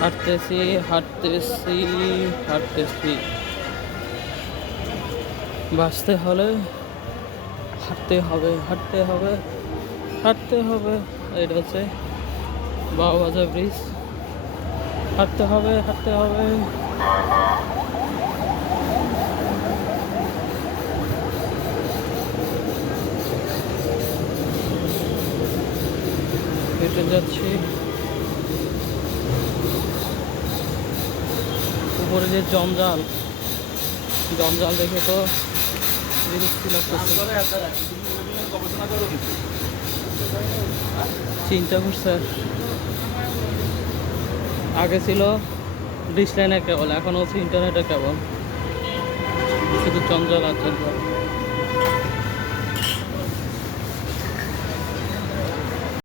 হাঁটতেছি হাঁটতেছি হাঁটতেছি। বাঁচতে হলে হাঁটতে হবে হাঁটতে হবে হাঁটতে হবে। এটা হচ্ছে বাউবাজার ব্রিজ। হাঁটতে হবে হাঁটতে হবে। হেঁটে যাচ্ছি। উপরে যে জঞ্জাল, জঞ্জাল দেখে তো বিরক্তি লাগতেছে। চিন্তা করছে আগে ছিল ডিশ লাইনের কেবল, এখন হচ্ছে ইন্টারনেটের কেবল। শুধু জঞ্জাল আর জঞ্জাল।